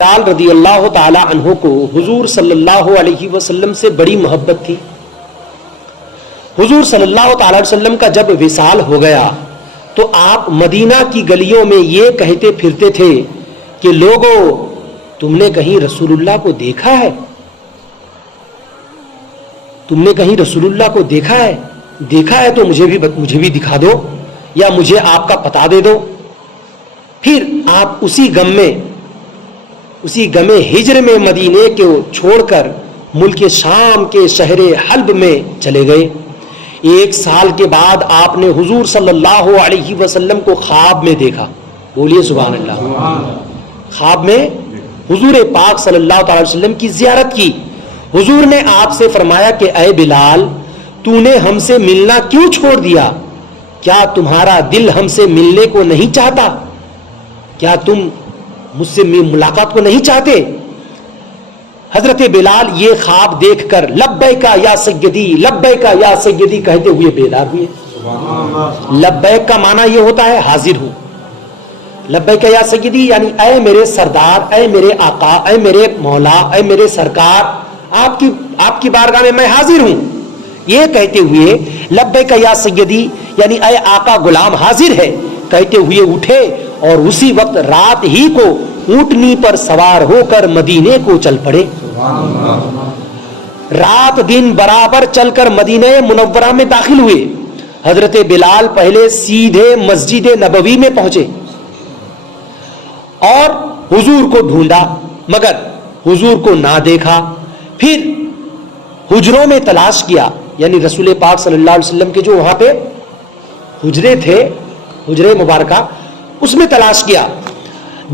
بلال رضی اللہ تعالی عنہ کو حضور صلی اللہ علیہ وسلم سے بڑی محبت تھی. حضور صلی اللہ تعالی وسلم کا جب وصال ہو گیا تو آپ مدینہ کی گلیوں میں یہ کہتے پھرتے تھے کہ لوگوں تم نے کہیں رسول اللہ کو دیکھا ہے؟ تم نے کہیں رسول اللہ کو دیکھا ہے؟ دیکھا ہے تو مجھے بھی دکھا دو یا مجھے آپ کا پتہ دے دو. پھر آپ اسی غم ہجر میں مدینے کو چھوڑ کر ملک شام کے شہر حلب میں چلے گئے. 1 سال کے بعد آپ نے حضور صلی اللہ علیہ وسلم کو خواب میں دیکھا. بولیے سبحان اللہ. خواب میں حضور پاک صلی اللہ تعالی وسلم کی زیارت کی. حضور نے آپ سے فرمایا کہ اے بلال تو نے ہم سے ملنا کیوں چھوڑ دیا؟ کیا تمہارا دل ہم سے ملنے کو نہیں چاہتا؟ کیا تم مجھ سے ملاقات کو نہیں چاہتے؟ حضرت بلال یہ خواب دیکھ کر لبیک یا سیدی لبیک یا سیدی کہتے ہوئے بیدار ہوئے. لبیک کا معنی یہ ہوتا ہے حاضر ہوں. لبیک یا سیدی یعنی اے میرے سردار، اے میرے آقا، اے میرے مولا، اے میرے سرکار، آپ کی بارگاہ میں حاضر ہوں. یہ کہتے ہوئے لبیک یا سیدی یعنی اے آقا غلام حاضر ہے کہتے ہوئے اٹھے اور اسی وقت رات ہی کو اونٹنی پر سوار ہو کر مدینے کو چل پڑے. رات دن برابر چل کر مدینہ منورہ میں داخل ہوئے. حضرت بلال پہلے سیدھے مسجد نبوی میں پہنچے اور حضور کو ڈھونڈا مگر حضور کو نہ دیکھا. پھر حجروں میں تلاش کیا یعنی رسول پاک صلی اللہ علیہ وسلم کے جو وہاں پہ حجرے تھے، حجرے مبارکہ، اس میں تلاش کیا.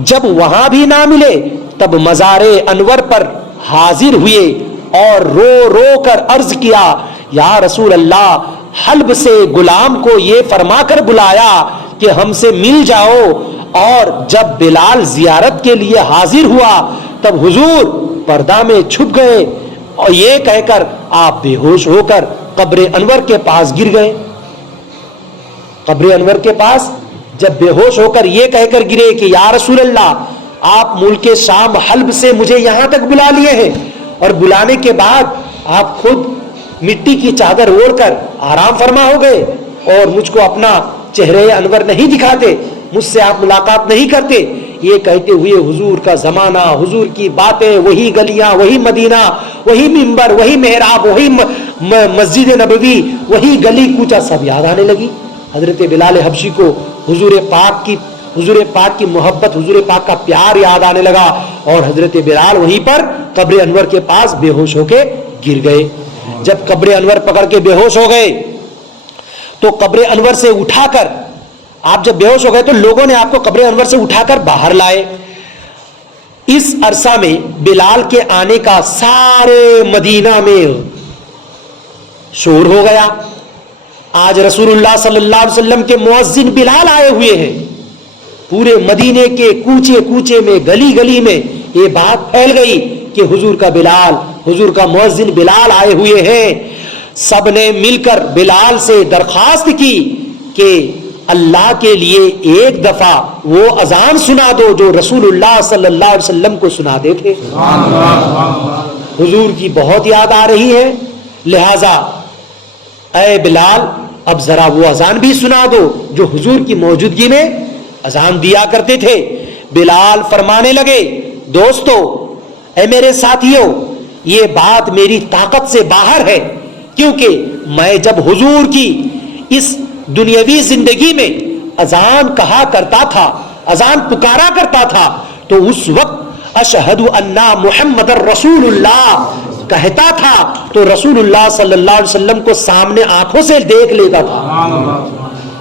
جب وہاں بھی نہ ملے تب مزار انور پر حاضر ہوئے اور رو رو کر عرض کیا یا رسول اللہ حلب سے غلام کو یہ فرما کر بلایا کہ ہم سے مل جاؤ. اور جب بلال زیارت کے لیے حاضر ہوا تب حضور پردہ میں چھپ گئے اور یہ کہہ کر آپ بے ہوش ہو کر قبر انور کے پاس گر گئے. قبر انور کے پاس جب بے ہوش ہو کر یہ کہہ کر گرے کہ یا رسول اللہ آپ ملک شام حلب سے مجھے یہاں تک بلا لیے ہیں اور بلانے کے بعد آپ خود مٹی کی چادر اوڑھ کر آرام فرما ہو گئے اور مجھ کو اپنا چہرے انور نہیں دکھاتے، مجھ سے آپ ملاقات نہیں کرتے. یہ کہتے ہوئے حضور کا زمانہ، حضور کی باتیں، وہی گلیاں، وہی مدینہ، وہی منبر، وہی محراب، وہی مسجد نبوی، وہی گلی کوچہ سب یاد آنے لگی. حضرت بلال حبشی کو حضور پاک کی محبت، حضور پاک کا پیار یاد آنے لگا اور حضرت بلال وہیں پر قبر انور کے پاس بے ہوش ہو کے گر گئے. جب قبر انور پکڑ کے بے ہوش ہو گئے تو قبر انور سے اٹھا کر آپ جب بے ہوش ہو گئے تو لوگوں نے آپ کو قبر انور سے اٹھا کر باہر لائے. اس عرصہ میں بلال کے آنے کا سارے مدینہ میں شور ہو گیا. آج رسول اللہ صلی اللہ علیہ وسلم کے مؤذن بلال آئے ہوئے ہیں. پورے مدینے کے کوچے کوچے میں، گلی گلی میں یہ بات پھیل گئی کہ حضور کا بلال، حضور کا مؤذن بلال آئے ہوئے ہیں. سب نے مل کر بلال سے درخواست کی کہ اللہ کے لیے ایک دفعہ وہ اذان سنا دو جو رسول اللہ صلی اللہ علیہ وسلم کو سناتے تھے. حضور کی بہت یاد آ رہی ہے، لہذا اے بلال اب ذرا وہ اذان بھی سنا دو جو حضور کی موجودگی میں اذان دیا کرتے تھے. بلال فرمانے لگے دوستو، اے میرے ساتھیوں، یہ بات میری طاقت سے باہر ہے کیونکہ میں جب حضور کی اس دنیاوی زندگی میں اذان کہا کرتا تھا، اذان پکارا کرتا تھا تو اس وقت اشہد ان محمد رسول اللہ کہتا تھا تو رسول اللہ صلی اللہ علیہ وسلم کو سامنے آنکھوں سے دیکھ لیتا تھا.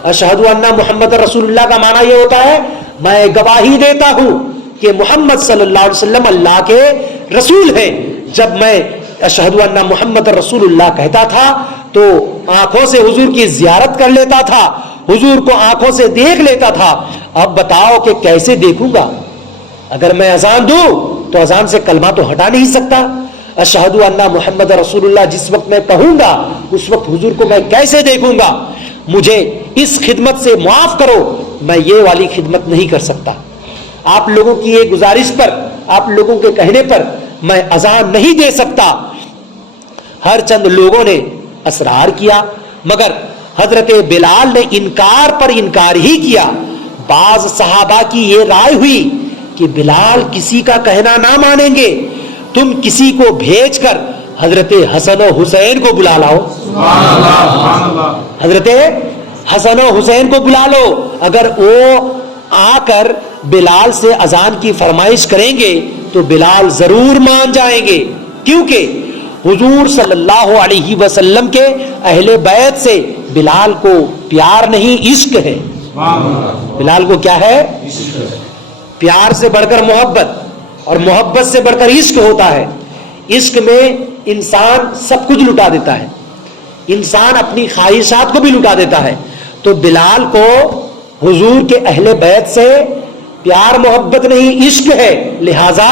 اشہد ان محمد رسول اللہ کا معنی یہ ہوتا ہے میں گواہی دیتا ہوں کہ محمد صلی اللہ علیہ وسلم اللہ کے رسول ہیں. جب میں اشہد ان محمد رسول اللہ کہتا تھا تو آنکھوں سے حضور کی زیارت کر لیتا تھا، حضور کو آنکھوں سے دیکھ لیتا تھا. اب بتاؤ کہ کیسے دیکھوں گا؟ اگر میں اذان دوں تو اذان سے کلمہ تو ہٹا نہیں سکتا. اشہد ان محمد رسول اللہ جس وقت میں کہوں گا اس وقت حضور کو میں کیسے دیکھوں گا؟ مجھے اس خدمت سے معاف کرو، میں یہ والی خدمت نہیں کر سکتا. آپ لوگوں کی ایک گزارش پر آپ لوگوں کے کہنے پر میں اذان نہیں دے سکتا۔ ہر چند لوگوں نے اصرار کیا، مگر حضرت بلال نے انکار پر انکار ہی کیا۔ بعض صحابہ کی یہ رائے ہوئی کہ بلال کسی کا کہنا نہ مانیں گے، تم کسی کو بھیج کر حضرت حسن و حسین کو بلا لاؤ۔ حضرت حسن و حسین کو بلا لو، اگر وہ آ کر بلال سے اذان کی فرمائش کریں گے تو بلال ضرور مان جائیں گے، کیونکہ حضور صلی اللہ علیہ وسلم کے اہل بیت سے بلال کو پیار نہیں، عشق ہے۔ بلال کو کیا ہے؟ پیار سے بڑھ کر محبت، اور محبت سے بڑھ کر عشق ہوتا ہے۔ عشق میں انسان سب کچھ لٹا دیتا ہے، انسان اپنی خواہشات کو بھی لٹا دیتا ہے۔ تو بلال کو حضور کے اہل بیت سے پیار محبت نہیں، عشق ہے، لہذا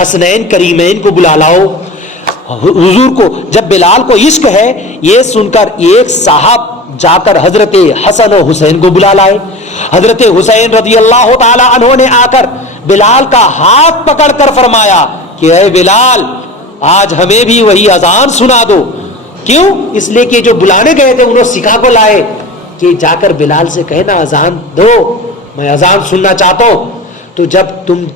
حسنین کریمین کو بلا لاؤ۔ حضور کو جب بلال کو عشق ہے یہ سن کر ایک صاحب جا کر حضرت حسن و حسین کو بلا لائے۔ حضرت حسین رضی اللہ تعالی عنہ نے آ کر بلال کا ہاتھ پکڑ کر فرمایا کہ اے بلال، آج ہمیں بھی وہی اذان سنا دو۔ کیوں؟ اس لیے کہ جو بلانے گئے تھے انہوں سکھا کو لائے کہ جا کر بلال سے کہنا اذان دو، میں اذان سننا چاہتا ہوں۔ تو جب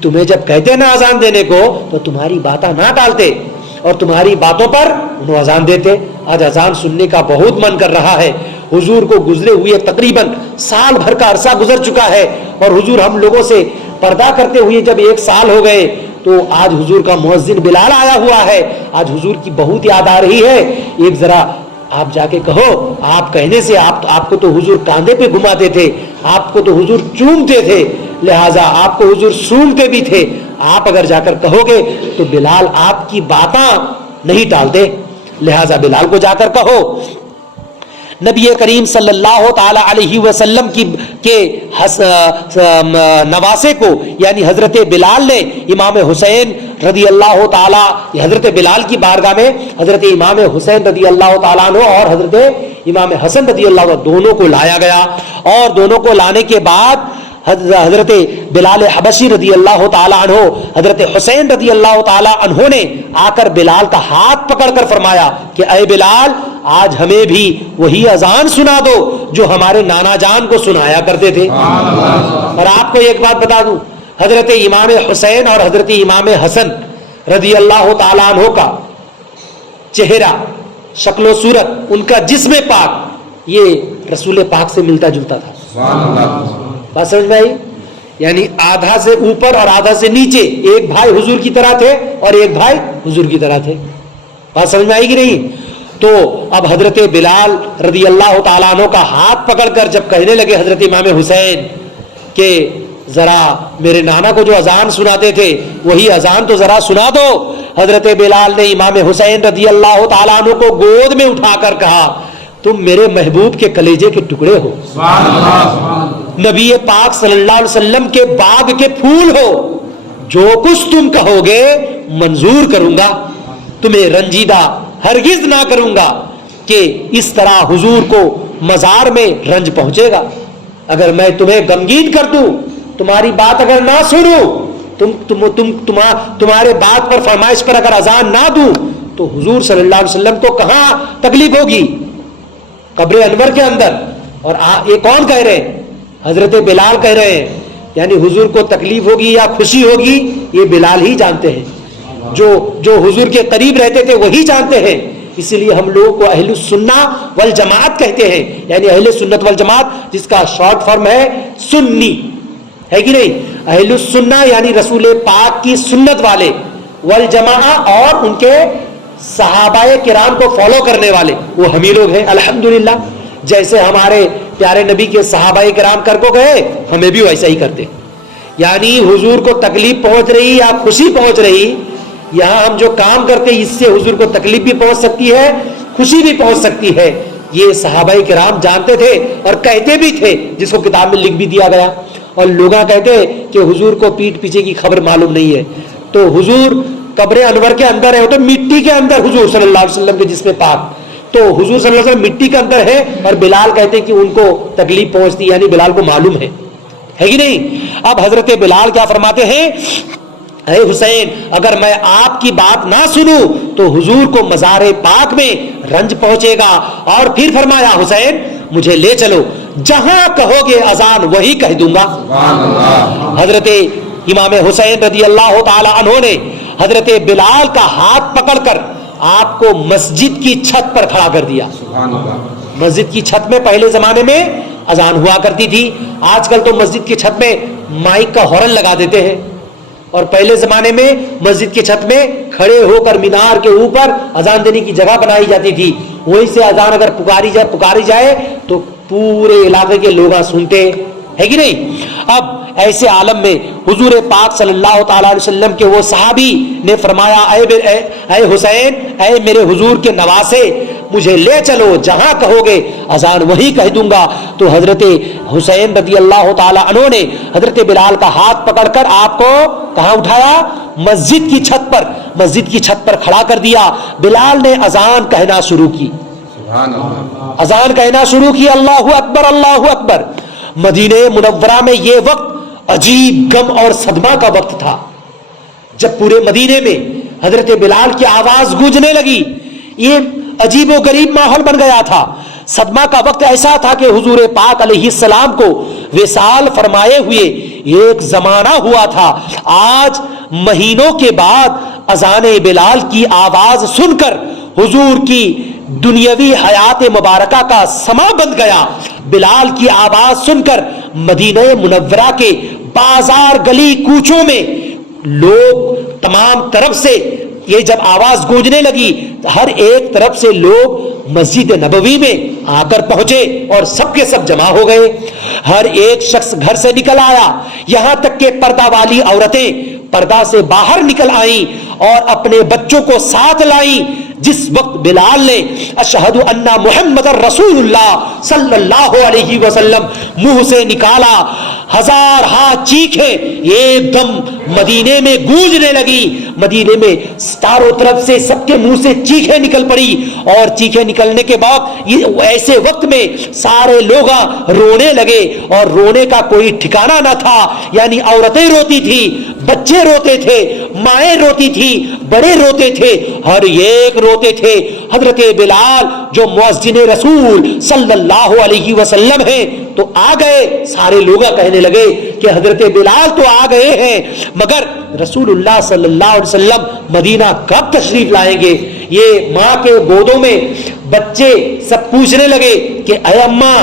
تمہیں جب کہتے نا اذان دینے کو تو تمہاری باتیں نہ ڈالتے اور تمہاری باتوں پر انہوں اذان دیتے۔ آج اذان سننے کا بہت من کر رہا ہے۔ حضور کو گزرے ہوئے تقریباً سال بھر کا عرصہ گزر چکا ہے، اور حضور ہم لوگوں سے پردہ کرتے ہوئے جب 1 سال ہو گئے تو آج حضور کا مؤذن بلال آیا ہوا ہے۔ آج حضور کی بہت یاد آ رہی ہے۔ ایک ذرا آپ جا کے کہو، آپ کہنے سے آپ کو تو حضور کاندھے پہ گھماتے تھے، آپ کو تو حضور چومتے تھے، لہٰذا آپ کو حضور سونتے بھی تھے۔ آپ اگر جا کر کہو گے تو بلال آپ کی باتاں نہیں ٹالتے، لہٰذا بلال کو جا کر کہو۔ نبی کریم صلی اللہ تعالی علیہ وسلم کے نواسے کو یعنی حضرت بلال نے امام حسین رضی اللہ تعالی، حضرت بلال کی بارگاہ میں حضرت امام حسین رضی اللہ تعالیٰ عنہ اور حضرت امام حسن رضی اللہ عنہ دونوں کو لایا گیا، اور دونوں کو لانے کے بعد حضرت بلال حبشی رضی اللہ تعالی عنہ، حضرت حسین رضی اللہ تعالی عنہ نے آ کر بلال کا ہاتھ پکڑ کر فرمایا کہ اے بلال، آج ہمیں بھی وہی اذان سنا دو جو ہمارے نانا جان کو سنایا کرتے تھے۔ اور آپ کو ایک بات بتا دوں، حضرت امام حسین اور حضرت امام حسن رضی اللہ تعالی عنہ کا چہرہ، شکل و صورت، ان کا جسم پاک یہ رسول پاک سے ملتا جلتا تھا۔ بات سمجھ میں آئی؟ یعنی آدھا سے اوپر اور آدھا سے نیچے، ایک بھائی حضور کی طرح تھے اور ایک بھائی حضور کی طرح تھے۔ بات سمجھ میں آئی کہ نہیں؟ تو اب حضرت بلال رضی اللہ تعالیٰ عنہ کا ہاتھ پکڑ کر جب کہنے لگے حضرت امام حسین کہ ذرا میرے نانا کو جو اذان سناتے تھے وہی اذان تو ذرا سنا دو، حضرت بلال نے امام حسین رضی اللہ تعالیٰ عنہ کو گود میں اٹھا کر کہا تم میرے محبوب کے کلیجے کے ٹکڑے ہو، نبی پاک صلی اللہ علیہ وسلم کے باغ کے پھول ہو، جو کچھ تم کہو گے منظور کروں گا، تمہیں رنجیدہ ہرگز نہ کروں گا کہ اس طرح حضور کو مزار میں رنج پہنچے گا۔ اگر میں تمہیں غمگین کر دوں، تمہاری بات اگر نہ سنوں، تمہارے بات پر فرمائش پر اگر اذان نہ دوں تو حضور صلی اللہ علیہ وسلم کو کہاں تکلیف ہوگی؟ قبر انور کے اندر۔ اور یہ کون کہہ رہے ہیں؟ حضرت بلال کہہ رہے ہیں، یعنی حضور کو تکلیف ہوگی یا خوشی ہوگی یہ بلال ہی جانتے ہیں، جو حضور کے قریب رہتے تھے وہی جانتے ہیں۔ اسی لیے ہم لوگوں کو اہل السنہ والجماعت کہتے ہیں، یعنی اہل سنت والجماعت جس کا شارٹ فارم ہے سنی، ہے کہ نہیں؟ اہل السنہ یعنی رسول پاک کی سنت والے، والجماعہ اور ان کے صحابہ کرام کو فالو کرنے والے، وہ ہم ہی لوگ ہیں الحمدللہ۔ جیسے ہمارے پیارے نبی کے صحابہ کرام کر کو گئے ہمیں بھی ویسا ہی کرتے، یعنی حضور کو تکلیف پہنچ رہی یا خوشی پہنچ رہی، یہاں ہم جو کام کرتے اس سے حضور کو تکلیف بھی پہنچ سکتی ہے، خوشی بھی پہنچ سکتی ہے، یہ صحابہ کرام جانتے تھے اور کہتے بھی تھے، جس کو کتاب میں لکھ بھی دیا گیا۔ اور لوگ کہتے کہ حضور کو پیٹ پیچھے کی خبر معلوم نہیں ہے، تو حضور قبر انور کے اندر ہے تو مٹی کے اندر حضور صلی اللہ علیہ وسلم کے جسم پاک، تو حضور صلی اللہ علیہ وسلم مٹی کے اندر ہے، اور بلال کہتے کہ ان کو تکلیف پہنچتی، یعنی بلال کو معلوم ہے کہ نہیں؟ اب حضرت بلال کیا فرماتے ہیں اے حسین اگر میں آپ کی بات نہ سنوں تو حضور کو مزار پاک میں رنج پہنچے گا. اور پھر فرمایا حسین مجھے لے چلو, جہاں کہو گے اذان وہی کہہ دوں گا. حضرت امام حسین رضی اللہ تعالی عنہ نے حضرت بلال کا ہاتھ پکڑ کر آپ کو مسجد کی چھت پر کھڑا کر دیا. مسجد کی چھت میں پہلے زمانے میں اذان ہوا کرتی تھی, آج کل تو مسجد کی چھت میں مائک کا ہارن لگا دیتے ہیں, اور پہلے زمانے میں مسجد کی چھت میں کھڑے ہو کر مینار کے اوپر اذان دینے کی جگہ بنائی جاتی تھی, وہیں سے اذان اگر پکاری جائے تو پورے علاقے کے لوگ سنتے ہے کہ نہیں. اب ایسے عالم میں حضور پاک صلی اللہ تعالی علیہ وسلم کے وہ صحابی نے فرمایا اے حسین, اے میرے حضور کے نواسے, مجھے لے چلو, جہاں کہو گے اذان وہی کہہ دوں گا. تو حضرت حسین رضی اللہ تعالی عنہ نے حضرت بلال کا ہاتھ پکڑ کر آپ کو کہاں اٹھایا؟ مسجد کی چھت پر, مسجد کی چھت پر کھڑا کر دیا. بلال نے اذان کہنا شروع کی, اذان کہنا شروع کی, اللہ اکبر اللہ اکبر. مدینہ منورہ میں یہ وقت عجیب غم اور صدمہ کا وقت تھا, جب پورے مدینے میں حضرت بلال کی آواز گونجنے لگی. یہ عجیب و غریب ماحول بن گیا تھا. صدمہ کا وقت ایسا تھا کہ حضور پاک علیہ السلام کو وصال فرمائے ہوئے ایک زمانہ ہوا تھا. آج مہینوں کے بعد اذان بلال کی آواز سن کر حضور کی دنیاوی حیات مبارکہ کا سما بن گیا. بلال کی آواز سن کر مدینہ منورہ کے بازار گلی کوچوں میں لوگ تمام طرف سے, یہ جب آواز گونجنے لگی ہر ایک طرف سے لوگ مسجد نبوی میں آ کر پہنچے اور سب کے سب جمع ہو گئے. ہر ایک شخص گھر سے نکل آیا, یہاں تک کہ پردہ والی عورتیں پردہ سے باہر نکل آئیں اور اپنے بچوں کو ساتھ لائیں. جس وقت بلال نے اشہد ان محمد رسول اللہ صلی اللہ علیہ وسلم منہ سے نکالا, ہزار ہاتھ چیخیں ایک دم مدینے میں گونجنے لگی. مدینے میں چاروں طرف سے سب کے منہ سے چیخیں نکل پڑی, اور چیخیں نکلنے کے بعد یہ ایسے وقت میں سارے لوگ رونے لگے, اور رونے کا کوئی ٹھکانہ نہ تھا. یعنی عورتیں روتی تھی, بچے روتے تھے, مائیں روتی تھی, بڑے روتے تھے, ہر ایک روتے تھے. حضرت بلال جو مؤذن رسول صلی اللہ علیہ وسلم ہیں تو آ گئے. سارے لوگ کہنے لگے کہ حضرت بلال تو آ گئے ہیں, مگر رسول اللہ صلی اللہ علیہ وسلم مدینہ کب تشریف لائیں گے؟ یہ ماں کے گودوں میں بچے سب پوچھنے لگے کہ اے اماں,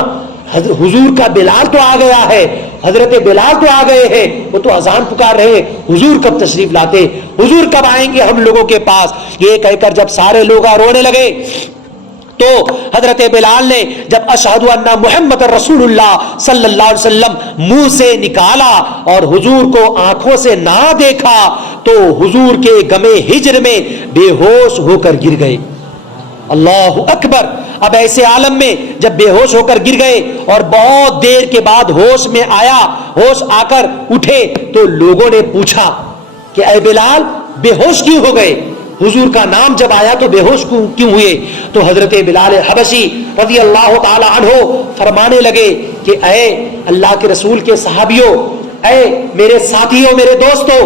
حضور کا بلال تو آ گیا ہے, حضرت بلال تو آ گئے ہیں, وہ تو اذان پکار رہے ہیں, حضور کب تشریف لاتے, حضور کب آئیں گے ہم لوگوں کے پاس؟ یہ کہہ کر جب سارے لوگ رونے لگے تو حضرت بلال نے جب اشہد ان محمد رسول اللہ صلی اللہ علیہ وسلم منہ سے نکالا اور حضور کو آنکھوں سے نہ دیکھا تو حضور کے غم ہجر میں بے ہوش ہو کر گر گئے. اللہ اکبر. اب ایسے عالم میں جب بے ہوش ہو کر گر گئے اور بہت دیر کے بعد ہوش میں آیا, ہوش آ کر اٹھے تو لوگوں نے پوچھا کہ اے بلال بے ہوش کیوں ہو گئے؟ حضور کا نام جب آیا تو بے ہوش کیوں ہوئے؟ تو حضرت بلال حبشی رضی اللہ تعالی عنہ فرمانے لگے کہ اے اللہ کے رسول کے صحابیوں, اے میرے ساتھیوں, میرے دوستوں,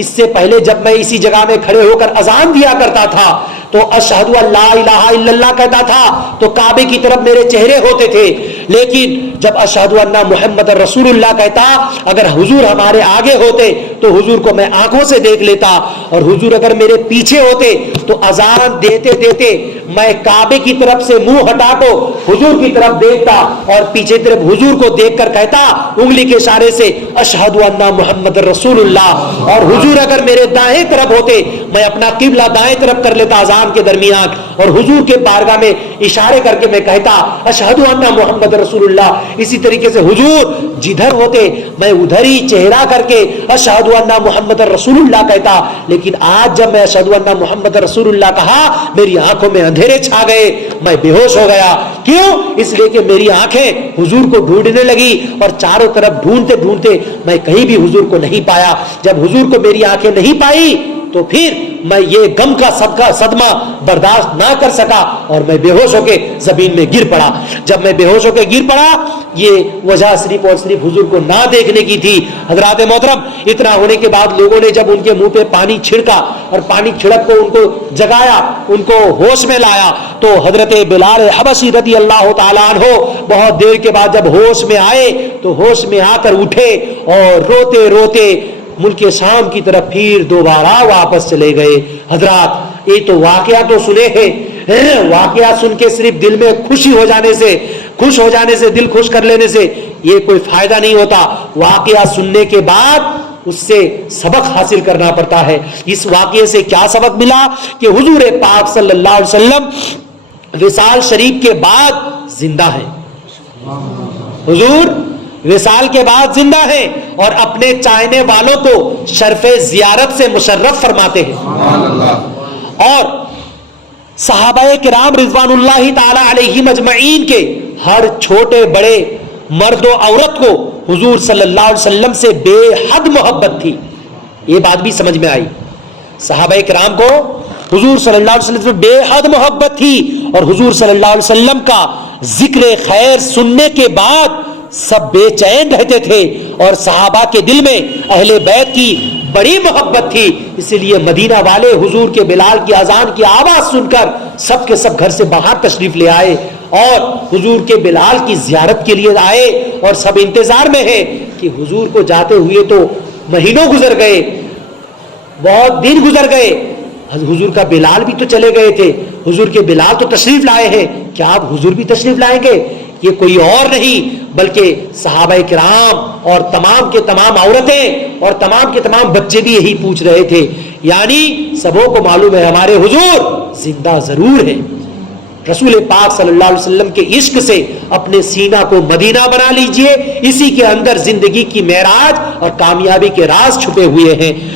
اس سے پہلے جب میں اسی جگہ میں کھڑے ہو کر اذان دیا کرتا تھا تو اشہدو ان لا الہ الا اللہ کہتا تھا تو کعبے کی طرف میرے چہرے ہوتے تھے, لیکن جب اشہدو ان محمد رسول اللہ کہتا, اگر حضور ہمارے آگے ہوتے تو حضور کو میں آنکھوں سے دیکھ لیتا, اور حضور اگر میرے پیچھے ہوتے تو اذان دیتے دیتے میں کعبے کی طرف سے منہ ہٹا کو حضور کی طرف دیکھتا اور پیچھے طرف حضور کو دیکھ کر کہتا انگلی کے اشارے سے اشہدو ان محمد رسول اللہ, اور حضور اگر میرے دائیں طرف ہوتے میں اپنا قبلہ دائیں طرف کر لیتا اذان کے درمیان, اور حضور کے بارگاہ میں اشارے کر کے میں کہتا اشہدو ان محمد رسول اللہ. اسی طریقے سے حضور جدھر ہوتے میں ادھر ہی چہرہ کر کے اشہدو ان محمد رسول اللہ کہتا. لیکن آج جب میں اشہدو ان محمد رسول اللہ کہا میری آنکھوں میں اندھیرے چھا گئے, میں بے ہوش ہو گیا. کیوں؟ اس لیے کہ میری آنکھیں حضور کو ڈھونڈنے لگی اور چاروں طرف ڈھونڈتے ڈھونڈتے میں کہیں بھی حضور کو نہیں پایا. جب حضور کو میری آنکھیں نہیں پائی تو پھر میں یہ غم کا صدمہ برداشت نہ کر سکا اور میں بے ہوش ہو کے زمین میں گر پڑا. جب میں بے ہوش ہو کے گر پڑا, یہ وجہ صرف اور صرف حضور کو نہ دیکھنے کی تھی. حضرات محترم, اتنا ہونے کے بعد لوگوں نے جب ان کے منہ پہ پانی چھڑکا اور پانی چھڑک کو ان کو جگایا, ان کو ہوش میں لایا, تو حضرت بلال حبشی رضی اللہ تعالیٰ عنہ بہت دیر کے بعد جب ہوش میں آئے تو ہوش میں آ کر اٹھے اور روتے روتے ملک شام کی طرف پھر دوبارہ واپس چلے گئے. حضرات, یہ تو واقعہ تو سنے ہیں, واقعہ سن کے صرف دل میں خوشی ہو جانے سے, خوش ہو جانے سے, دل خوش کر لینے سے یہ کوئی فائدہ نہیں ہوتا. واقعہ سننے کے بعد اس سے سبق حاصل کرنا پڑتا ہے. اس واقعے سے کیا سبق ملا کہ حضور پاک صلی اللہ علیہ وسلم وصال شریف کے بعد زندہ ہیں. حضور وصال کے بعد زندہ ہیں اور اپنے چاہنے والوں کو شرف زیارت سے مشرف فرماتے ہیں. اور صحابہ کرام رضوان اللہ تعالی علیہم اجمعین کے ہر چھوٹے بڑے مرد و عورت کو حضور صلی اللہ علیہ وسلم سے بے حد محبت تھی. یہ بات بھی سمجھ میں آئی. صحابہ کرام کو حضور صلی اللہ علیہ وسلم سے بے حد محبت تھی اور حضور صلی اللہ علیہ وسلم کا ذکر خیر سننے کے بعد سب بے چین رہتے تھے اور صحابہ کے دل میں اہل بیت کی بڑی محبت تھی. اسی لیے مدینہ والے حضور کے بلال کی اذان کی آواز سن کر سب کے سب گھر سے باہر تشریف لے آئے اور حضور کے بلال کی زیارت کے لیے آئے اور سب انتظار میں ہیں کہ حضور کو جاتے ہوئے تو مہینوں گزر گئے, بہت دن گزر گئے, حضور کا بلال بھی تو چلے گئے تھے, حضور کے بلال تو تشریف لائے ہیں, کیا آپ حضور بھی تشریف لائیں گے؟ یہ کوئی اور نہیں بلکہ صحابہ کرام اور تمام کے تمام عورتیں اور تمام کے تمام بچے بھی یہی پوچھ رہے تھے. یعنی سبوں کو معلوم ہے ہمارے حضور زندہ ضرور ہیں. رسول پاک صلی اللہ علیہ وسلم کے عشق سے اپنے سینہ کو مدینہ بنا لیجئے, اسی کے اندر زندگی کی معراج اور کامیابی کے راز چھپے ہوئے ہیں.